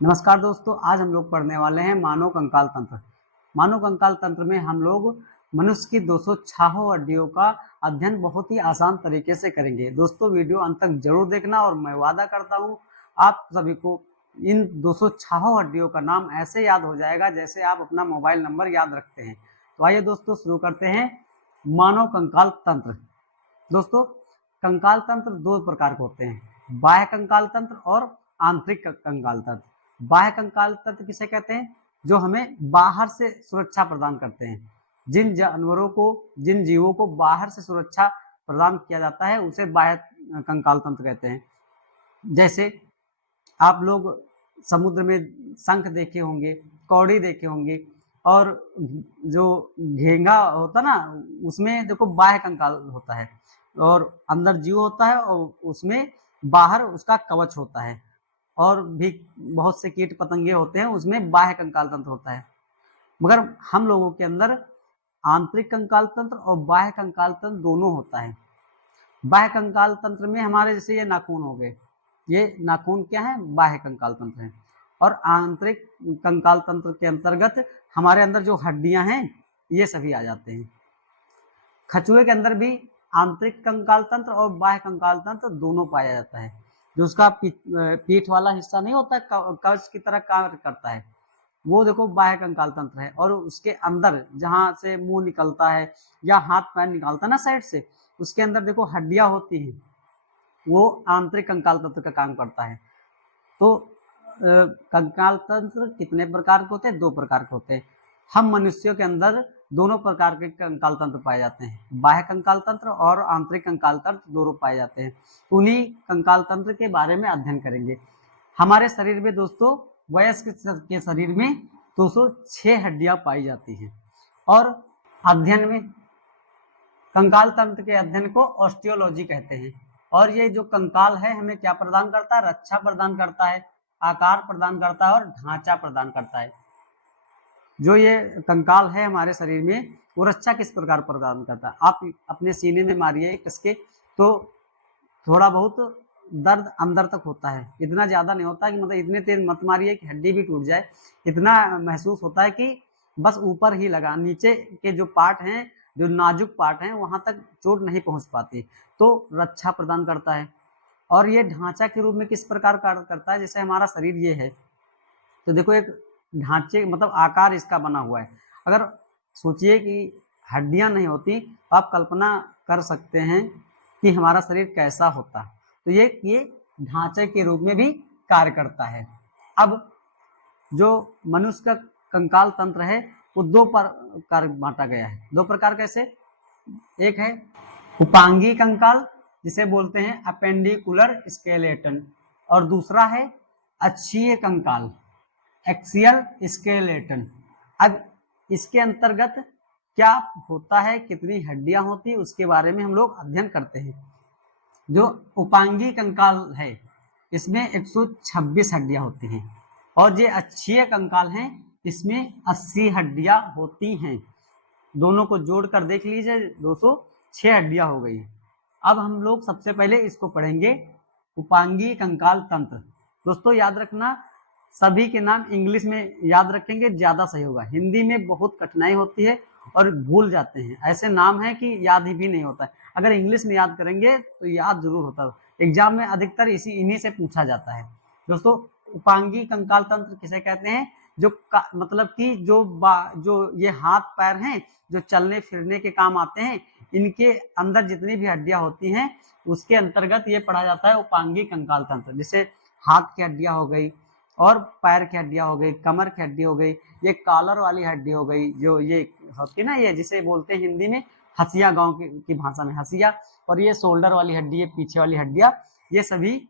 नमस्कार दोस्तों, आज हम लोग पढ़ने वाले हैं मानव कंकाल तंत्र। मानव कंकाल तंत्र में हम लोग मनुष्य की 206 हड्डियों का अध्ययन बहुत ही आसान तरीके से करेंगे। दोस्तों, वीडियो अंत तक जरूर देखना और मैं वादा करता हूं आप सभी को इन 206 हड्डियों का नाम ऐसे याद हो जाएगा जैसे आप अपना मोबाइल नंबर याद रखते हैं। तो आइए दोस्तों शुरू करते हैं मानव कंकाल तंत्र। दोस्तों, कंकाल तंत्र दो प्रकार के होते हैं, बाह्य कंकाल तंत्र और आंतरिक कंकाल तंत्र। बाह्य कंकाल तंत्र किसे कहते हैं? जो हमें बाहर से सुरक्षा प्रदान करते हैं। जिन जानवरों को, जिन जीवों को बाहर से सुरक्षा प्रदान किया जाता है उसे बाह्य कंकाल तंत्र कहते हैं। जैसे आप लोग समुद्र में शंख देखे होंगे, कौड़ी देखे होंगे, और जो घेंगा होता ना उसमें देखो बाह्य कंकाल होता है और अंदर जीव होता है और उसमें बाहर उसका कवच होता है। और भी बहुत से कीट पतंगे होते हैं उसमें बाह्य कंकाल तंत्र होता है। मगर हम लोगों के अंदर आंतरिक कंकाल तंत्र और बाह्य कंकाल तंत्र दोनों होता है। बाह्य कंकाल तंत्र में हमारे जैसे ये नाखून हो गए, ये नाखून क्या है? बाह्य कंकाल तंत्र है। और आंतरिक कंकाल तंत्र के अंतर्गत हमारे अंदर जो हड्डियां हैं ये सभी आ जाते हैं। कछुए के अंदर भी आंतरिक कंकाल तंत्र और बाह्य कंकाल तंत्र दोनों पाया जाता है। जो उसका पीठ वाला हिस्सा नहीं होता, कवच की तरह कार्य करता है, वो देखो बाह्य कंकाल तंत्र है। और उसके अंदर जहां से मुंह निकलता है या हाथ पैर निकालता है ना साइड से, उसके अंदर देखो हड्डियां होती हैं, वो आंतरिक कंकाल तंत्र का काम करता है। तो कंकाल तंत्र कितने प्रकार के होते हैं? दो प्रकार के होते हैं। हम मनुष्यों के अंदर दोनों प्रकार के कंकाल तंत्र पाए जाते हैं, बाह्य कंकाल तंत्र और आंतरिक कंकाल तंत्र दोनों पाए जाते हैं। उन्हीं कंकाल तंत्र के बारे में अध्ययन करेंगे। हमारे शरीर में दोस्तों, वयस्क के शरीर में 206 हड्डियां पाई जाती हैं। और अध्ययन में कंकाल तंत्र के अध्ययन को ऑस्टियोलॉजी कहते हैं। और ये जो कंकाल है हमें क्या प्रदान करता है? रक्षा प्रदान करता है, आकार प्रदान करता है और ढांचा प्रदान करता है। जो ये कंकाल है हमारे शरीर में, वो रक्षा किस प्रकार प्रदान करता है? आप अपने सीने में मारिए कसके, तो थोड़ा बहुत दर्द अंदर तक होता है, इतना ज्यादा नहीं होता कि मतलब इतने तेज मत मारिए कि हड्डी भी टूट जाए। इतना महसूस होता है कि बस ऊपर ही लगा, नीचे के जो पार्ट हैं, जो नाजुक पार्ट हैं, वहां तक चोट नहीं पहुंच पाती। तो रक्षा प्रदान करता है। और ये ढांचा के रूप में किस प्रकार कार्य करता है? जैसे हमारा शरीर ये है, तो देखो एक ढांचे मतलब आकार इसका बना हुआ है। अगर सोचिए कि हड्डियां नहीं होती तो आप कल्पना कर सकते हैं कि हमारा शरीर कैसा होता। तो ये ढांचे के रूप में भी कार्य करता है। अब जो मनुष्य का कंकाल तंत्र है वो दो प्रकार बांटा गया है। दो प्रकार कैसे? एक है उपांगी कंकाल, जिसे बोलते हैं अपेंडिकुलर स्केलेटन, और दूसरा है अक्षीय कंकाल, एक्सियल स्केलेटन। अब इसके अंतर्गत क्या होता है, कितनी हड्डियां होती है, उसके बारे में हम लोग अध्ययन करते हैं। जो उपांगी कंकाल है इसमें 126 हड्डियां होती हैं, और जो अक्षीय कंकाल हैं इसमें 80 हड्डियां होती हैं। दोनों को जोड़कर देख लीजिए, 206 हड्डियां हो गई। अब हम लोग सबसे पहले इसको पढ़ेंगे, उपांगी कंकाल तंत्र। दोस्तों याद रखना, सभी के नाम इंग्लिश में याद रखेंगे ज्यादा सही होगा। हिंदी में बहुत कठिनाई होती है और भूल जाते हैं, ऐसे नाम है कि याद ही भी नहीं होता है। अगर इंग्लिश में याद करेंगे तो याद जरूर होता है। एग्जाम में अधिकतर इन्हीं से पूछा जाता है। दोस्तों, उपांगी कंकाल तंत्र किसे कहते हैं? जो मतलब कि जो ये हाथ पैर हैं, जो चलने फिरने के काम आते हैं, इनके अंदर जितनी भी हड्डियां होती हैं उसके अंतर्गत ये पढ़ा जाता है उपांगी कंकाल तंत्र। जैसे हाथ की हड्डियां हो गई, और पैर की हड्डियां हो गई, कमर की हड्डी हो गई, ये कॉलर वाली हड्डी हो गई, जो ये होती है ना, ये जिसे बोलते हैं हिंदी में हसिया, गांव की भाषा में हसिया। और ये शोल्डर वाली हड्डी, ये पीछे वाली हड्डियां, ये सभी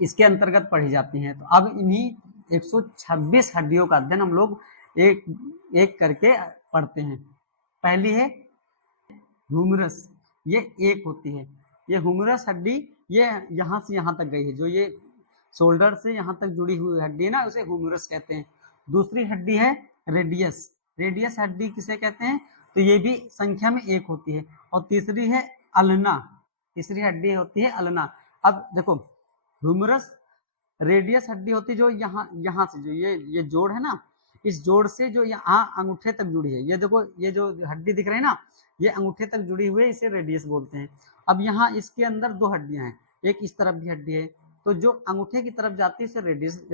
इसके अंतर्गत पढ़ी जाती हैं। तो अब इन्हीं 126 हड्डियों का अध्ययन हम लोग एक एक करके पढ़ते हैं। पहली है ह्यूमरस, ये एक होती है। ये ह्यूमरस हड्डी ये यहाँ से यहाँ तक गई है, जो ये शोल्डर से यहाँ तक जुड़ी हुई हड्डी है ना, उसे ह्यूमरस कहते हैं। दूसरी हड्डी है रेडियस। रेडियस हड्डी किसे कहते हैं? तो ये भी संख्या में एक होती है। और तीसरी है अल्ना, तीसरी हड्डी होती है अल्ना। अब देखो ह्यूमरस, रेडियस हड्डी होती है जो यहाँ से जो ये जोड़ है ना, इस जोड़ से जो यहाँ अंगूठे तक जुड़ी है, ये देखो ये जो हड्डी दिख रही है ना, ये अंगूठे तक जुड़ी हुई है, इसे रेडियस बोलते हैं। अब यहाँ इसके अंदर दो हड्डियां हैं, एक इस तरफ भी हड्डी है, तो जो अंगूठे की तरफ जाती है उसे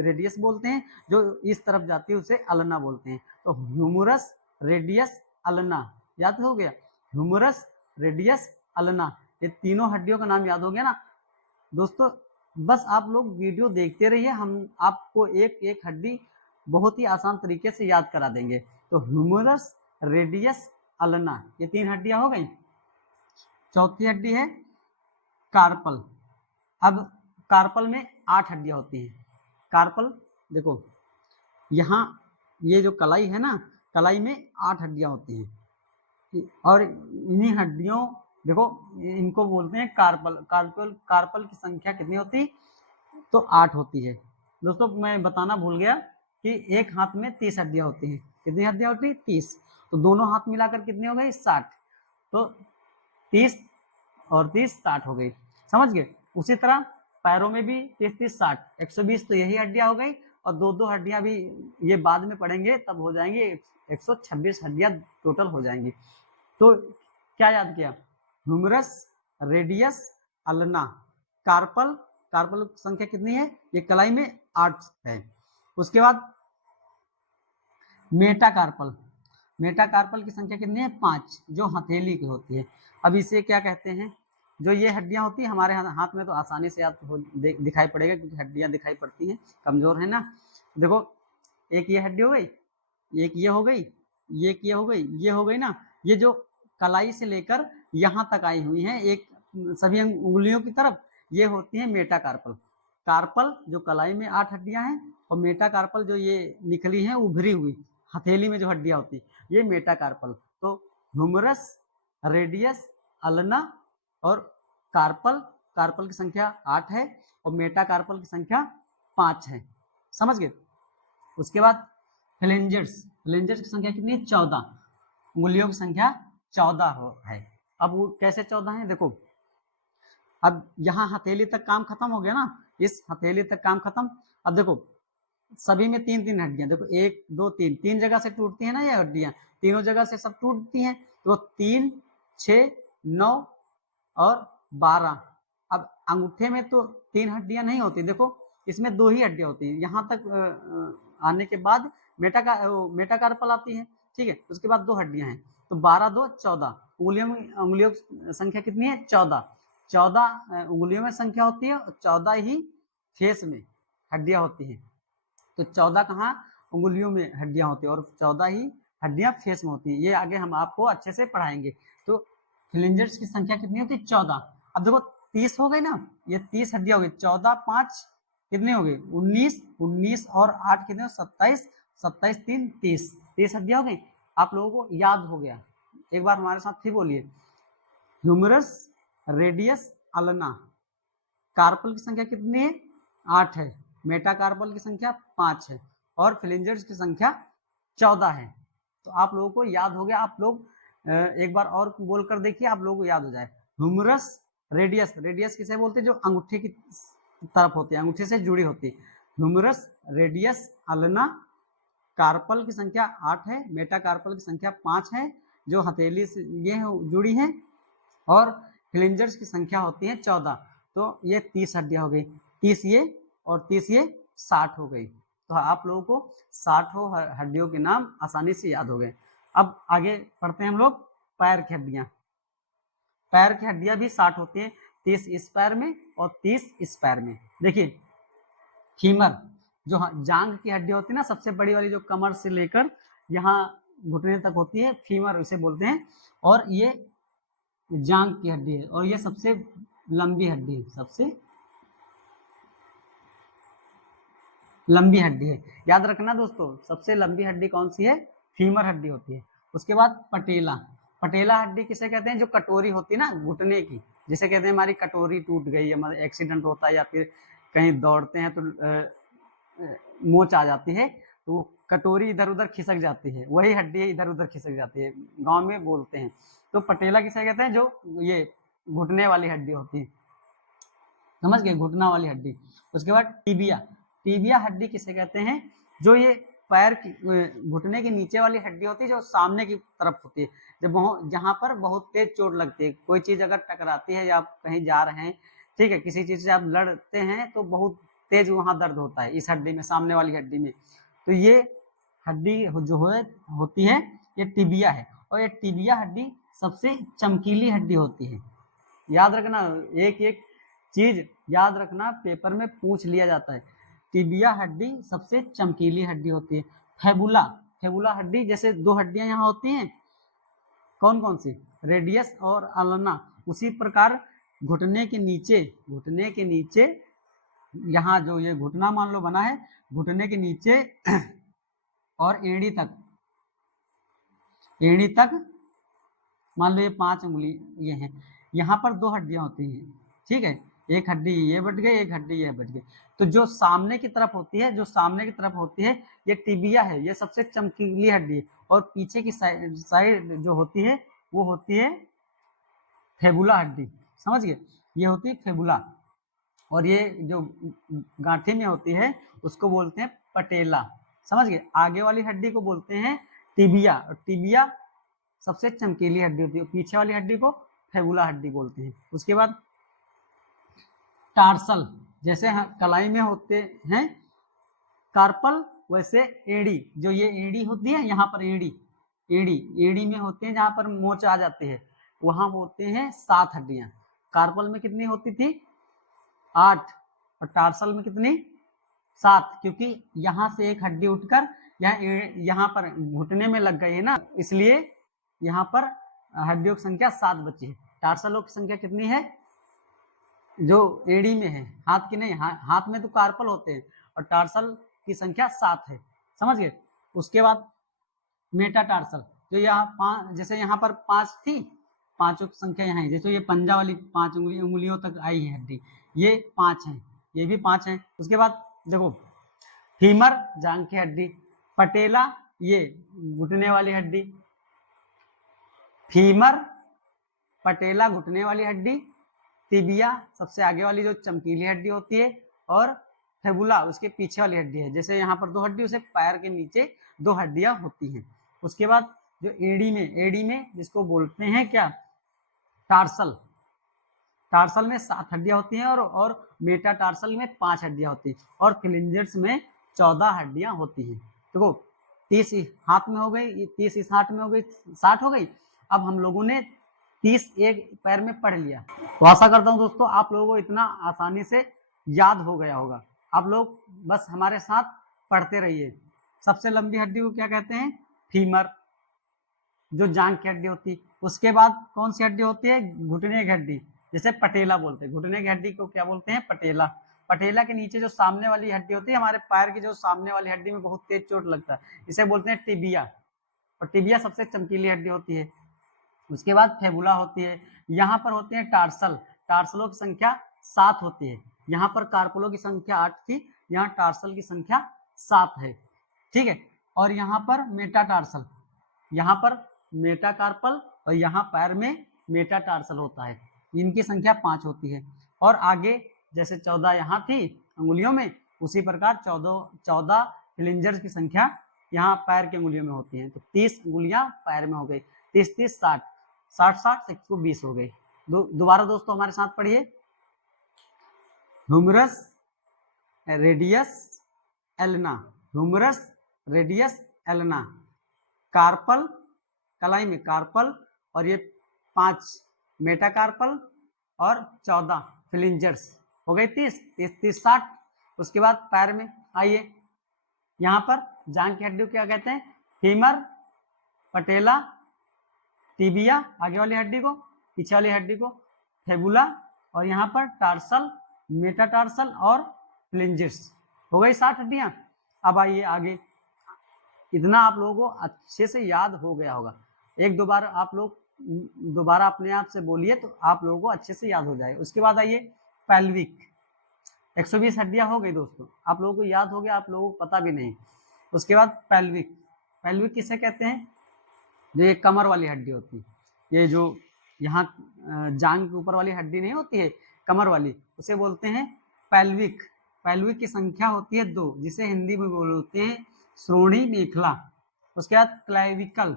रेडियस बोलते हैं, जो इस तरफ जाती है उसे अल्ना बोलते हैं। तो ह्यूमरस, रेडियस, अल्ना, याद हो गया? ह्यूमरस, रेडियस, अल्ना, ये तीनों हड्डियों का नाम याद हो गया ना दोस्तों। बस आप लोग वीडियो देखते रहिए, हम आपको एक एक हड्डी बहुत ही आसान तरीके से याद करा देंगे। तो ह्यूमरस, रेडियस, अल्ना, ये तीन हड्डियां हो गई। चौथी हड्डी है कार्पल। अब कार्पल में 8 हड्डियां होती हैं। कार्पल देखो, यहाँ ये जो कलाई है ना, कलाई में 8 हड्डियां होती हैं, और इन्हीं हड्डियों देखो इनको बोलते हैं कार्पल। कार्पल की संख्या कितनी होती? तो 8 होती है। दोस्तों मैं बताना भूल गया कि एक हाथ में 30 हड्डियां होती हैं। कितनी हड्डियां होती है? 30। तो दोनों हाथ मिलाकर कितनी हो गई? 60। तो 30 और 30 60 हो गई, समझ गए? उसी तरह पैरों में भी 30 30 60 120, तो यही हड्डियां हो गई, और दो दो हड्डियां भी ये बाद में पढ़ेंगे तब हो जाएंगी, 126 हड्डियां टोटल हो जाएंगी। तो क्या याद किया? Humerus, radius, ulna, carpal. Carpal की संख्या कितनी है? ये कलाई में 8 है। उसके बाद मेटाकार्पल। मेटाकार्पल की संख्या कितनी है? 5, जो हथेली की होती है। अब इसे क्या कहते हैं? जो ये हड्डियां होती है हमारे हाथ में तो आसानी से आपको दिखाई पड़ेगा, क्योंकि हड्डियां दिखाई पड़ती हैं, कमजोर है ना। देखो एक ये हड्डी हो गई, एक ये हो गई, एक ये हो गई, ये हो गई ना। ये जो कलाई से लेकर यहाँ तक आई हुई है एक सभी उंगलियों की तरफ, ये होती है मेटाकार्पल। कार्पल जो कलाई में 8 हड्डियां हैं, और मेटाकार्पल जो ये निकली है उभरी हुई हथेली में जो हड्डियां होती, ये मेटाकार्पल। तो ह्यूमरस, रेडियस, अल्ना और कार्पल। कार्पल की संख्या 8 है और मेटाकार्पल की संख्या 5 है, समझ गए? उसके बाद फ्लेंजर्स। फ्लेंजर्स की संख्या कितनी है? 14। उंगलियों की संख्या 14 है। अब वो कैसे 14 है? देखो अब यहाँ हथेली तक काम खत्म हो गया ना, इस हथेली तक काम खत्म। अब देखो सभी में 3-3 हड्डियां, देखो 1 2 3, 3 जगह से टूटती है ना ये हड्डियां, तीनों जगह से सब टूटती हैं। तो 3 6 9 और 12। अब अंगूठे में तो 3 हड्डियां नहीं होती, देखो इसमें 2 ही हड्डियां होती हैं। यहाँ तक आने के बाद मेटाकार्पल आती है, ठीक है। उसके बाद 2 हड्डियां हैं, तो 12 2 14। उंगलियों की संख्या कितनी है? 14। 14 उंगलियों में संख्या होती है, और 14 ही फेस में हड्डियां होती हैं। तो 14 कहाँ? उंगलियों में हड्डियां होती है, और 14 ही हड्डियां फेस में होती है। ये आगे हम आपको अच्छे से पढ़ाएंगे। तो फ्लेंजर्स की संख्या कितनी होती है? 14। अब देखो 30 हो गई ना, ये 30 हड्डियां हो गई। 14 5 कितनी हो गई? 19। 19 और 8 कितने? 27। 27 3 30। 30 हड्डियां हो गई। आप लोगों को याद हो गया? एक बार हमारे साथ फिर बोलिए। Humerus, radius, ulna. कार्पल की संख्या कितनी है? 8 है। मेटाकार्पल की संख्या 5 है, और फ्लेंजर्स की संख्या 14 है। तो आप लोगों को याद हो गया। आप लोग एक बार और बोलकर देखिए, आप लोगों को याद हो जाए। Humerus, radius. रेडियस किसे बोलते हैं? जो अंगूठे की तरफ होती है, अंगूठे से जुड़ी होती है। Humerus, radius, ulna. कार्पल की संख्या 8 है, मेटाकार्पल की संख्या 5 है, जो हथेली से ये जुड़ी है, और फ्लेंजर्स की संख्या होती है 14। तो ये 30 हड्डियां हो गई। 30 ये और 30 ये 60 हो गई। तो आप लोगों को 60 हड्डियों के नाम आसानी से याद हो गए। अब आगे पढ़ते हैं हम लोग पैर की हड्डियां। पैर की हड्डियां भी 60 होती हैं, 30 इस पैर में और 30 इस पैर में। देखिए फीमर जो जांग की हड्डी होती है ना, सबसे बड़ी वाली जो कमर से लेकर यहाँ घुटने तक होती है, फीमर उसे बोलते हैं। और ये जांग की हड्डी है, और ये सबसे लंबी हड्डी है, सबसे लंबी हड्डी है। याद रखना दोस्तों, सबसे लंबी हड्डी कौन सी है? फीमर हड्डी होती है। उसके बाद पटेला। पटेला हड्डी किसे कहते हैं? जो कटोरी होती है ना घुटने की, जिसे कहते हैं हमारी कटोरी टूट गई, हमारा एक्सीडेंट होता है, या फिर कहीं दौड़ते हैं तो मोच आ जाती है, तो कटोरी इधर उधर खिसक जाती है, वही हड्डी इधर उधर खिसक जाती है, गांव में बोलते हैं। तो पटेला किसे कहते हैं? जो ये घुटने वाली हड्डी होती है, समझ गए? घुटना वाली हड्डी। उसके बाद टिबिया। टिबिया हड्डी किसे कहते हैं? जो ये पैर की घुटने के नीचे वाली हड्डी होती है जो सामने की तरफ होती है, जब जहाँ पर बहुत तेज चोट लगती है, कोई चीज अगर टकराती है या आप कहीं जा रहे हैं, ठीक है, किसी चीज से आप लड़ते हैं तो बहुत तेज वहां दर्द होता है इस हड्डी में, सामने वाली हड्डी में। तो ये हड्डी जो है होती है ये टिबिया है, और ये टिबिया हड्डी सबसे चमकीली हड्डी होती है। याद रखना, एक एक चीज याद रखना, पेपर में पूछ लिया जाता है। टिबिया हड्डी सबसे चमकीली हड्डी होती है। फेबुला, फेबुला हड्डी, जैसे दो हड्डियां यहाँ होती हैं, कौन कौन सी? रेडियस और अल्ना। उसी प्रकार घुटने के नीचे, घुटने के नीचे यहाँ जो ये घुटना मान लो बना है, घुटने के नीचे और एड़ी तक, एड़ी तक मान लो ये 5 उंगली ये हैं, यहाँ पर 2 हड्डियां होती हैं, ठीक है, एक हड्डी ये बट गई, एक हड्डी ये बट गई। तो जो सामने की तरफ होती है, जो सामने की तरफ होती है ये टिबिया है, ये सबसे चमकीली हड्डी है। और पीछे की साइड जो होती है वो होती है फेबुला हड्डी, समझ गए, ये होती है फेबुला। और ये जो गांठी में होती है उसको बोलते हैं पटेला, समझ गए। आगे वाली हड्डी को बोलते हैं टिबिया, और टिबिया सबसे चमकीली हड्डी होती है, पीछे वाली हड्डी को फेबुला हड्डी बोलते हैं। उसके बाद टार्सल, जैसे कलाई में होते हैं कार्पल, वैसे एड़ी, जो ये एड़ी होती है, यहाँ पर एड़ी, एड़ी एड़ी में होते हैं जहां पर मोच आ जाती है, वहां होते हैं 7 हड्डियां। कार्पल में कितनी होती थी? 8, और टार्सल में कितनी? 7, क्योंकि यहाँ से एक हड्डी उठकर यहाँ पर घुटने में लग गई है ना, इसलिए यहाँ पर हड्डियों की संख्या 7 बची है। टार्सलों की संख्या कितनी है? जो एड़ी में है, हाथ की नहीं, हाथ में तो कार्पल होते हैं, और टार्सल की संख्या 7 है, समझ गए। उसके बाद मेटाटार्सल, जो यहाँ 5, जैसे यहाँ पर 5 थी, 5 की संख्या यहाँ है, जैसे ये पंजा वाली 5 उंगलियों तक आई है हड्डी, ये 5 है, ये भी 5 है। उसके बाद देखो फीमर, जांग की हड्डी, पटेला ये घुटने वाली हड्डी, फीमर पटेला घुटने वाली हड्डी, टिबिया सबसे आगे वाली जो चमकीली हड्डी होती है, और फेबुला उसके पीछे वाली हड्डी है। जैसे यहाँ पर 2 हड्डी, उसे पैर के नीचे 2 हड्डियां होती हैं। उसके बाद जो एड़ी में जिसको बोलते हैं क्या? टार्सल, टार्सल में 7 हड्डियां होती हैं, और मेटाटार्सल में 5 हड्डियां होती हैं, और फिलिंजर्स में 14 हड्डियां होती हैं। देखो 30 हाथ में हो गई, 30 इस हाथ में हो गई, 60 हो गई। अब हम लोगों ने 30 एक पैर में पढ़ लिया, तो आशा करता हूं दोस्तों आप लोगों को इतना आसानी से याद हो गया होगा। आप लोग बस हमारे साथ पढ़ते रहिए। सबसे लंबी हड्डी को क्या कहते हैं? फीमर, जो जांग की हड्डी होती है। उसके बाद कौन सी हड्डी होती है? घुटने की हड्डी, जैसे पटेला बोलते हैं, घुटने की हड्डी को क्या बोलते हैं? पटेला। पटेला के नीचे जो सामने वाली हड्डी होती है, हमारे पैर की जो सामने वाली हड्डी में बहुत तेज चोट लगता है, इसे बोलते हैं टिबिया, और टिबिया सबसे चमकीली हड्डी होती है। उसके बाद फेबुला होती है, यहाँ पर होते हैं टार्सल, टार्सलों की संख्या 7 होती है। यहाँ पर कार्पलों की संख्या 8 थी, यहाँ टार्सल की संख्या 7 है, ठीक है। और यहाँ पर मेटाटार्सल, यहाँ पर मेटाकार्पल, और यहाँ पैर में मेटाटार्सल होता है, इनकी संख्या 5 होती है। और आगे जैसे 14 यहाँ थी अंगुलियों में, उसी प्रकार 14 फिलिंजर्स की संख्या यहाँ पैर की अंगुलियों में होती है। तो 30 अंगुलियां पैर में हो गई, 30 30 60, 60 120 हो गई। दोबारा दोस्तों हमारे साथ पढ़िए। Humerus, radius, ulna, humerus, radius, ulna, carpal, कलाई में कार्पल, और ये 5 मेटाकार्पल, और 14 फिलिंजर्स, हो गए 30 30 30 60। उसके बाद पैर में आइए, यहाँ पर जांग की हड्डी को क्या कहते हैं? फीमर, पटेला, टिबिया आगे वाली हड्डी को, पीछे वाली हड्डी को फेबुला, और यहाँ पर टार्सल, मेटाटार्सल और फ्लिंजिस, हो गई 60 हड्डियां। अब आइए आगे, इतना आप लोगों को अच्छे से याद हो गया होगा। एक दो बार आप लोग दोबारा अपने आप से बोलिए तो आप लोगों को अच्छे से याद हो जाएगा। उसके बाद आइए पेल्विक, 120 हड्डियां हो गई दोस्तों, आप लोगों को याद हो गया, आप लोगों को पता भी नहीं। उसके बाद पेल्विक, पेल्विक किसे कहते हैं? जो ये कमर वाली हड्डी होती है, ये जो यहाँ जांग के ऊपर वाली हड्डी नहीं होती है, कमर वाली, उसे बोलते हैं पेल्विक। पैल्विक की संख्या होती है 2, जिसे हिंदी में बोलते हैं श्रोणी मेखला। उसके बाद क्लाविकल।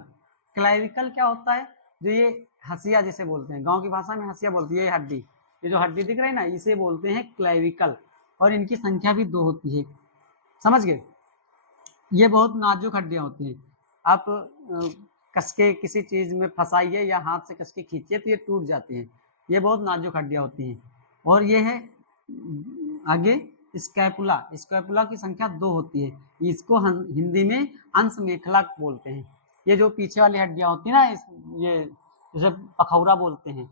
क्लाविकल क्या होता है? जो ये हसिया जिसे बोलते हैं, गांव की भाषा में हसिया बोलती है, ये हड्डी, ये जो हड्डी दिख रही है ना, इसे बोलते हैं क्लाविकल। और इनकी संख्या भी 2 होती है, समझ गए। ये बहुत नाजुक हड्डियां होती हैं। आप कस के किसी चीज में फंसाइए या हाथ से कस के खींचिए तो ये टूट जाती हैं। ये बहुत नाजुक हड्डियां होती हैं। और ये है आगे स्कैपुला। स्कैपुला की संख्या 2 होती है। इसको हिंदी में अंश मेखला बोलते हैं। ये जो पीछे वाली हड्डियां होती है ना, ये जैसे पखौरा बोलते हैं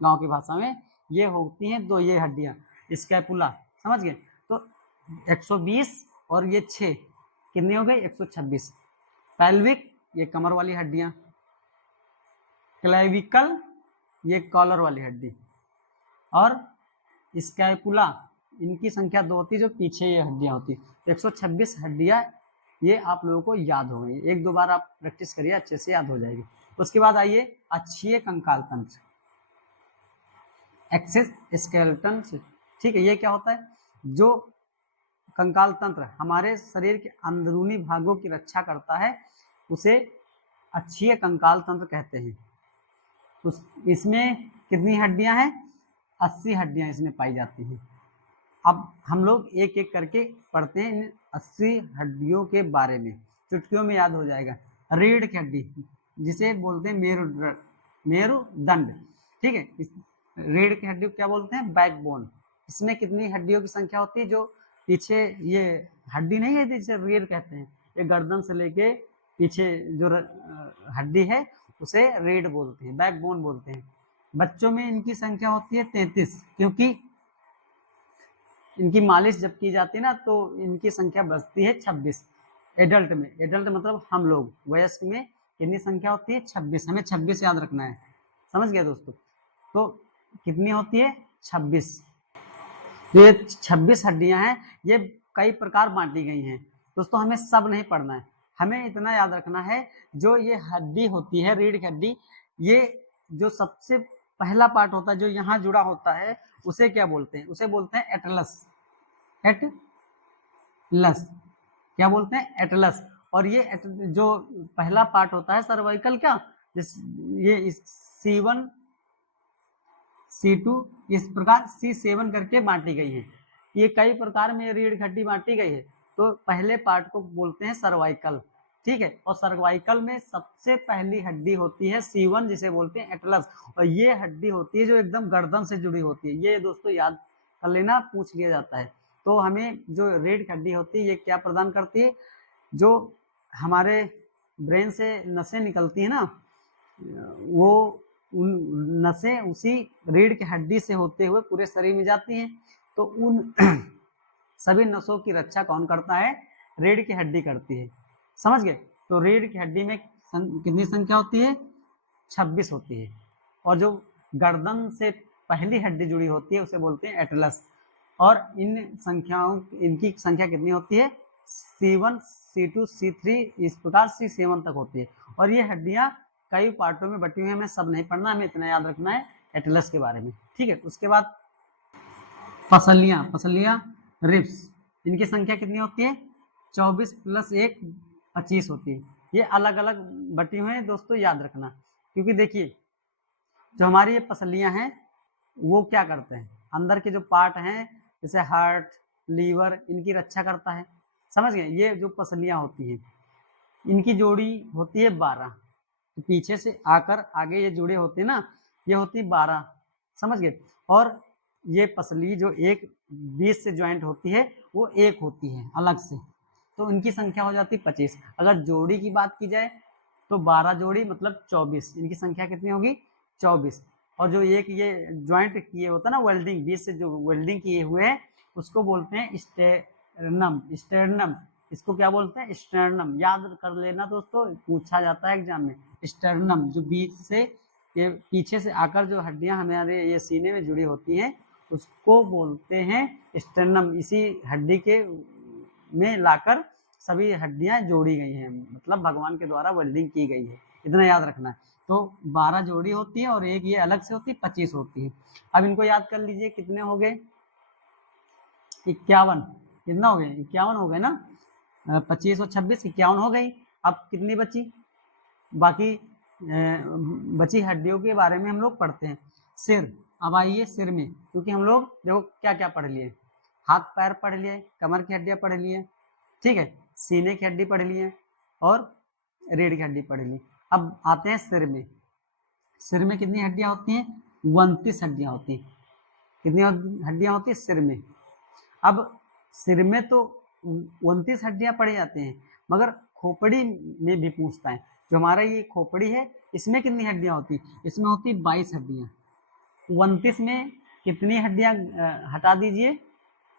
गांव की भाषा में, ये होती हैं 2 ये हड्डियां स्कैपुला, समझ गए। तो 120 और ये 6 कितनी हो गई? 126। पैल्विक ये कमर वाली हड्डियां, क्लेविकल ये कॉलर वाली हड्डी, और स्कैपुला इनकी संख्या 2 होती है, जो पीछे ये हड्डियां होती है। 126 हड्डियां ये आप लोगों को याद हो गई। 1-2 बार आप प्रैक्टिस करिए, अच्छे से याद हो जाएगी। उसके बाद आइए अक्षीय कंकाल तंत्र, एक्सिस स्केलेटन। ठीक है, ये क्या होता है? जो कंकाल तंत्र हमारे शरीर के अंदरूनी भागों की रक्षा करता है, उसे अक्षीय कंकाल तंत्र कहते हैं। इसमें कितनी हड्डियां हैं? 80 हड्डियां इसमें पाई जाती हैं। अब हम लोग एक एक करके पढ़ते हैं इन 80 हड्डियों के बारे में, चुटकियों में याद हो जाएगा। रीढ़ की हड्डी जिसे बोलते हैं मेरुदंड, ठीक है। रीढ़ की हड्डी को क्या बोलते हैं? बैकबोन। इसमें कितनी हड्डियों की संख्या होती है? जो पीछे ये हड्डी नहीं है जिसे रीढ़ कहते हैं, ये गर्दन से लेके पीछे जो हड्डी है उसे रीढ़ बोलते हैं, बैकबोन बोलते हैं। बच्चों में इनकी संख्या होती है 33, क्योंकि इनकी मालिश जब की जाती है ना तो इनकी संख्या बचती है 26। एडल्ट में, एडल्ट मतलब हम लोग, वयस्क में कितनी संख्या होती है? 26। हमें 26 याद रखना है, समझ गया दोस्तों। तो कितनी होती है? 26। ये 26 हड्डियां हैं, ये कई प्रकार बांटी गई हैं दोस्तों। हमें सब नहीं पढ़ना है, हमें इतना याद रखना है, जो ये हड्डी होती है रीढ़ की हड्डी, ये जो सबसे पहला पार्ट होता है जो यहाँ जुड़ा होता है, उसे क्या बोलते हैं? उसे बोलते हैं एटलस। एटलस क्या बोलते हैं? एटलस। और ये जो पहला पार्ट होता है सर्वाइकल, क्या ये C1 C2 इस प्रकार C7 करके बांटी गई है। ये कई प्रकार में रीढ़ की हड्डी बांटी गई है। तो पहले पार्ट को बोलते हैं सर्वाइकल, ठीक है। और सर्वाइकल में सबसे पहली हड्डी होती है C1 जिसे बोलते हैं एटलस, और ये हड्डी होती है जो एकदम गर्दन से जुड़ी होती है। ये दोस्तों याद कर लेना, पूछ लिया जाता है। तो हमें जो रीढ़ की हड्डी होती है ये क्या प्रदान करती है? जो हमारे ब्रेन से नसें निकलती है ना, वो उन नसें उसी रीढ़ की हड्डी से होते हुए पूरे शरीर में जाती हैं। तो उन सभी नसों की रक्षा कौन करता है? रीढ़ की हड्डी करती है, समझ गए। तो रीढ़ की हड्डी में कितनी संख्या होती है? 26 होती है। और जो गर्दन से पहली हड्डी जुड़ी होती है उसे बोलते हैं एटलस। और इन संख्याओं, इनकी संख्या कितनी होती है? C1 C2 C3 इस प्रकार C7 तक होती है। और ये हड्डियां कई पार्टों में बटी हुई है, हमें सब नहीं पढ़ना, हमें इतना याद रखना है एटलस के बारे में, ठीक है। उसके बाद पसलियां, पसलियां रिब्स, इनकी संख्या कितनी होती है? 24 + 1 25 होती है। ये अलग अलग बटी हुई है दोस्तों, याद रखना। क्योंकि देखिए जो हमारी ये पसलियां हैं वो क्या करते हैं? अंदर के जो पार्ट हैं जैसे हार्ट, लीवर, इनकी रक्षा करता है, समझ गए। ये जो पसलियां होती हैं इनकी जोड़ी होती है 12, तो पीछे से आकर आगे ये जुड़े होते हैं ना, ये होती 12, समझ गए। और ये पसली जो एक बीच से ज्वाइंट होती है वो एक होती है अलग से, तो इनकी संख्या हो जाती है 25। अगर जोड़ी की बात की जाए तो 12 जोड़ी मतलब 24, इनकी संख्या कितनी होगी? 24। और जो एक ये ज्वाइंट किए होता है ना, वेल्डिंग, बीच से जो वेल्डिंग किए हुए हैं उसको बोलते हैं स्टेर्नम। स्टेर्नम, इसको क्या बोलते हैं? स्टेर्नम। याद कर लेना दोस्तों, पूछा जाता है एग्जाम में। स्टेर्नम जो बीच से ये पीछे से आकर जो हड्डियां हमारे ये सीने में जुड़ी होती हैं उसको बोलते हैं स्टेर्नम। इसी हड्डी के में लाकर सभी हड्डियां जोड़ी गई हैं, मतलब भगवान के द्वारा वेल्डिंग की गई है, इतना याद रखना है। तो 12 जोड़ी होती है और एक ये अलग से होती है 25 होती है। अब इनको याद कर लीजिए, कितने हो गए? 51, कितना हो गए 51 हो गए ना, 25 और 26 51 हो गई। अब कितनी बची, बाकी बची हड्डियों के बारे में हम लोग पढ़ते हैं। सिर, अब आइए सिर में, क्योंकि हम लोग देखो क्या क्या पढ़ लिए, हाथ पैर पढ़ लिए, कमर की हड्डियां पढ़ लिए, ठीक है, सीने की हड्डी पढ़ लिए और रीढ़ की हड्डी पढ़ ली। अब आते हैं सिर में। सिर में कितनी हड्डियां होती हैं, 29 हड्डियां होती हैं। कितनी हड्डियां होती है सिर में। अब सिर में तो 29 हड्डियां पड़ी जाती हैं, मगर खोपड़ी में भी पूछता है, जो हमारा ये खोपड़ी है इसमें कितनी हड्डियां होती, इसमें होती 22 हड्डियां। 29 में कितनी हड्डियां हटा दीजिए,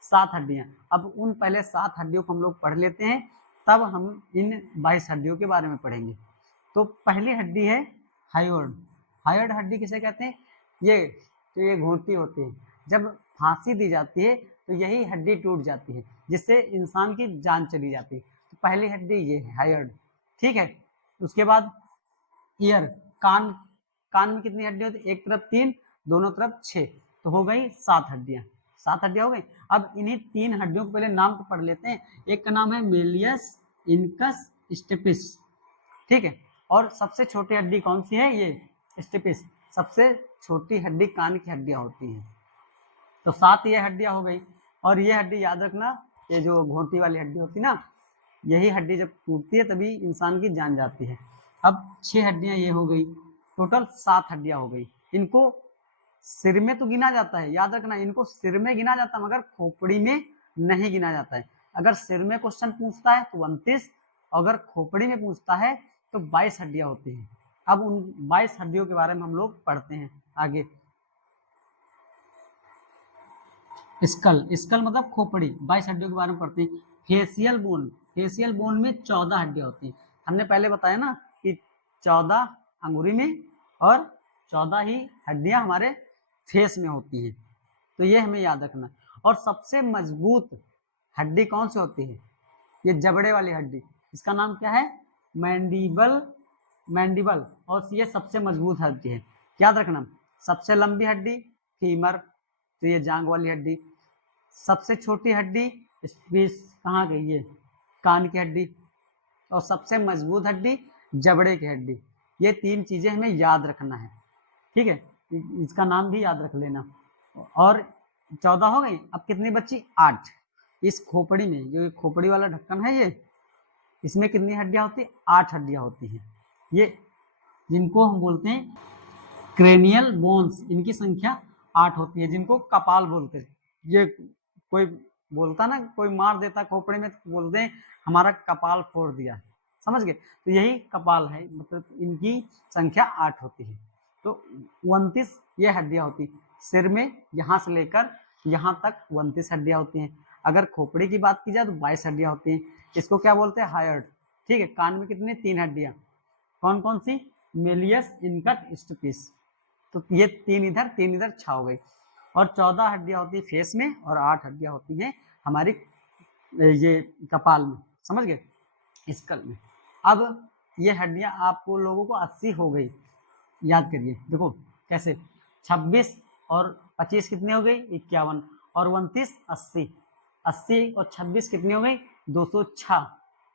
7 हड्डियां। अब उन पहले 7 हड्डियों को हम लोग पढ़ लेते हैं, तब हम इन 22 हड्डियों के बारे में पढ़ेंगे। तो पहली हड्डी है हायोइड। हायोइड हड्डी किसे कहते हैं, ये तो ये घोंटी होती है, जब फांसी दी जाती है तो यही हड्डी टूट जाती है, जिससे इंसान की जान चली जाती है। तो पहली हड्डी ये है हायोइड, ठीक है। उसके बाद ईयर, कान, कान में कितनी हड्डी होती है, एक तरफ 3, दोनों तरफ 6, तो हो गई 7 हड्डियां। 7 हड्डियां हो गई। अब इन्हीं 3 हड्डियों को पहले नाम तो पढ़ लेते हैं। एक का नाम है मेलियस इनकस स्टेपिस, ठीक है। और सबसे छोटी हड्डी कौन सी है, ये स्टेपिस। सबसे छोटी हड्डी कान की हड्डियां होती हैं। तो 7 ये हड्डियां हो गई। और ये हड्डी याद रखना, ये जो घोंटी वाली हड्डी होती है ना, यही हड्डी जब टूटती है तभी इंसान की जान जाती है। अब 6 हड्डियां ये हो गई, टोटल 7 हड्डियां हो गई। इनको सिर में तो गिना जाता है, याद रखना, इनको सिर में गिना जाता है मगर खोपड़ी में नहीं गिना जाता है। अगर सिर में क्वेश्चन पूछता है तो 29, अगर खोपड़ी में पूछता है तो 22 हड्डियां होती हैं। अब उन 22 हड्डियों के बारे में हम लोग पढ़ते हैं आगे। स्कल, स्कल मतलब खोपड़ी, 22 हड्डियों के बारे में पढ़ते हैं। फेशियल बोन, फेशियल बोन में 14 हड्डियां होती हैं। हमने पहले बताया ना कि 14 अंगुरी में और 14 ही हड्डियां हमारे फेस में होती हैं, तो ये हमें याद रखना। और सबसे मजबूत हड्डी कौन सी होती है, ये जबड़े वाली हड्डी, इसका नाम क्या है, मैंडिबल, मैंडिबल। और ये सबसे मजबूत हड्डी है, याद रखना। सबसे लंबी हड्डी फीमर, तो ये जांग वाली हड्डी। सबसे छोटी हड्डी स्पीस, कहाँ गई ये, कान की हड्डी। और सबसे मजबूत हड्डी जबड़े की हड्डी। ये 3 चीजें हमें याद रखना है, ठीक है, इसका नाम भी याद रख लेना। और 14 हो गई। अब कितनी बची, 8। इस खोपड़ी में, जो खोपड़ी वाला ढक्कन है ये, इसमें कितनी हड्डियां होती है, 8 हड्डियां होती हैं। ये जिनको हम बोलते हैं क्रेनियल बोन्स, इनकी संख्या 8 होती है, जिनको कपाल बोलते हैं। ये कोई बोलता ना, कोई मार देता खोपड़ी में तो बोलते हैं हमारा कपाल फोड़ दिया, समझ गए, तो यही कपाल है, मतलब इनकी संख्या 8 होती है। तो 29 ये हड्डियां होती सिर में, यहाँ से लेकर यहाँ तक 29 हड्डियां होती हैं। अगर खोपड़ी की बात की जाए तो 22 हड्डियां होती हैं। इसको क्या बोलते हैं, हायोइड, ठीक है। कान में कितनी, 3 हड्डियां, कौन कौन सी, मेलियस इनकट स्टुपिस, तो ये 3 इधर 3 इधर छा हो गई। और 14 हड्डियां होती है फेस में और 8 हड्डियां होती हैं हमारी ये कपाल में, समझ गए, स्कल में। अब ये हड्डियां आपको लोगों को 80 हो गई, याद करिए, देखो कैसे, 26 और 25 कितनी हो गई, 51, और 29 80, 80 और 26 कितनी हो गई, 206।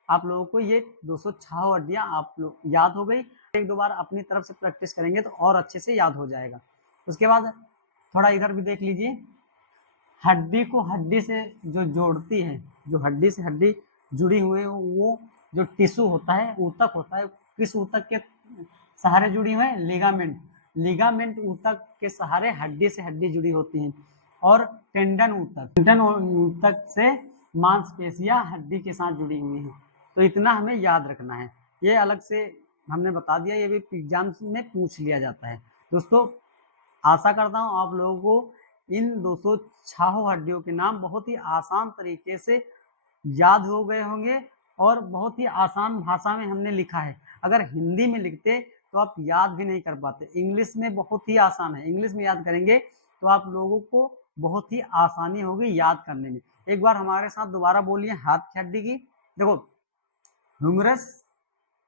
आप लोगों को ये 206 हड्डियां आप लोग याद हो गई। एक दो बार अपनी तरफ से प्रैक्टिस करेंगे तो और अच्छे से याद हो जाएगा। उसके बाद थोड़ा इधर भी देख लीजिए, हड्डी को हड्डी से जो जोड़ती है, जो हड्डी से हड्डी जुड़ी हुई है, वो जो टिश्यू होता है, ऊतक होता है, किस ऊतक के सहारे जुड़ी हुई है, लिगामेंट, लिगामेंट ऊतक के सहारे हड्डी से हड्डी जुड़ी होती हैं। और टेंडन ऊतक, टेंडन ऊतक से मांसपेशियां हड्डी के साथ जुड़ी हुई हैं। तो इतना हमें याद रखना है, ये अलग से हमने बता दिया, ये भी एग्जाम में पूछ लिया जाता है। दोस्तों आशा करता हूँ आप लोगों को इन 206 हड्डियों के नाम बहुत ही आसान तरीके से याद हो गए होंगे, और बहुत ही आसान भाषा में हमने लिखा है। अगर हिंदी में लिखते तो आप याद भी नहीं कर पाते, इंग्लिश में बहुत ही आसान है, इंग्लिश में याद करेंगे तो आप लोगों को बहुत ही आसानी होगी याद करने में। एक बार हमारे साथ दोबारा बोलिए हाथ की हड्डी की, देखो, humerus,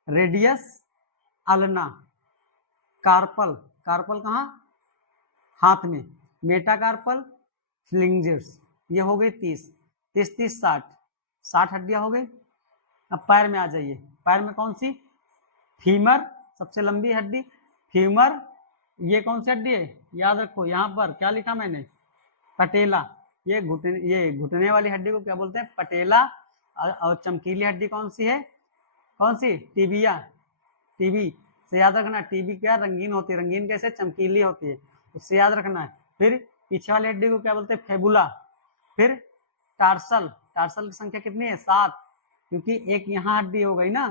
radius, ulna, carpal, carpal कहाँ, हाथ में, मेटाकार्पल, फ्लिंजेस, ये हो गई 30, 30 30 60, 60 हड्डियां हो गई। अब पैर में आ जाइए, पैर में कौन सी, फीमर सबसे लंबी हड्डी, फीमर। ये कौन सी हड्डी है, याद रखो यहाँ पर क्या लिखा मैंने, पटेला। ये घुटने वाली हड्डी को क्या बोलते हैं, पटेला। और चमकीली हड्डी कौन सी है, कौन सी, टिबिया। टीबी से याद रखना, टीबी क्या रंगीन होती है, रंगीन कैसे, चमकीली होती है, उससे याद रखना है। फिर पीछे वाली हड्डी को क्या बोलते हैं, फेबुला। फिर टार्सल, टार्सल की संख्या कितनी है, 7, क्योंकि एक यहाँ हड्डी हो गई ना,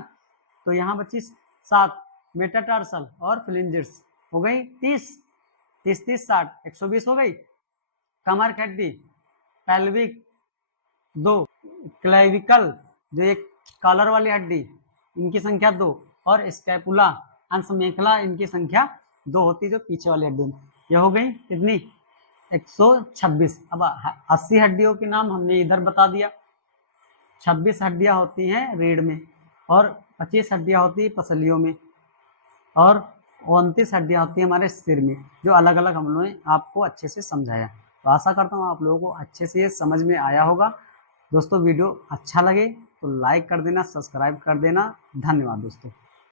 तो यहाँ बची 7। मेटाटार्सल और फ्लिंजिस हो गई 30, 30 30 60, 120 हो गई। कमर की हड्डी, पेल्विक 2, क्लेविकल जो एक कॉलर वाली हड्डी, इनकी संख्या 2, और स्कैपुला अंश मेखला, इनकी संख्या 2 होती, जो पीछे वाली हड्डी। ये हो गई कितनी, 126। अब 80 हड्डियों के नाम हमने इधर बता दिया। 26 हड्डियां होती हैं रीढ़ में, और 25 हड्डियां होती है पसलियों में, और 29 हड्डियां होती है हमारे सिर में, जो अलग अलग हम लोगों ने आपको अच्छे से समझाया। तो आशा करता हूँ आप लोगों को अच्छे से ये समझ में आया होगा। दोस्तों वीडियो अच्छा लगे तो लाइक कर देना, सब्सक्राइब कर देना। धन्यवाद दोस्तों।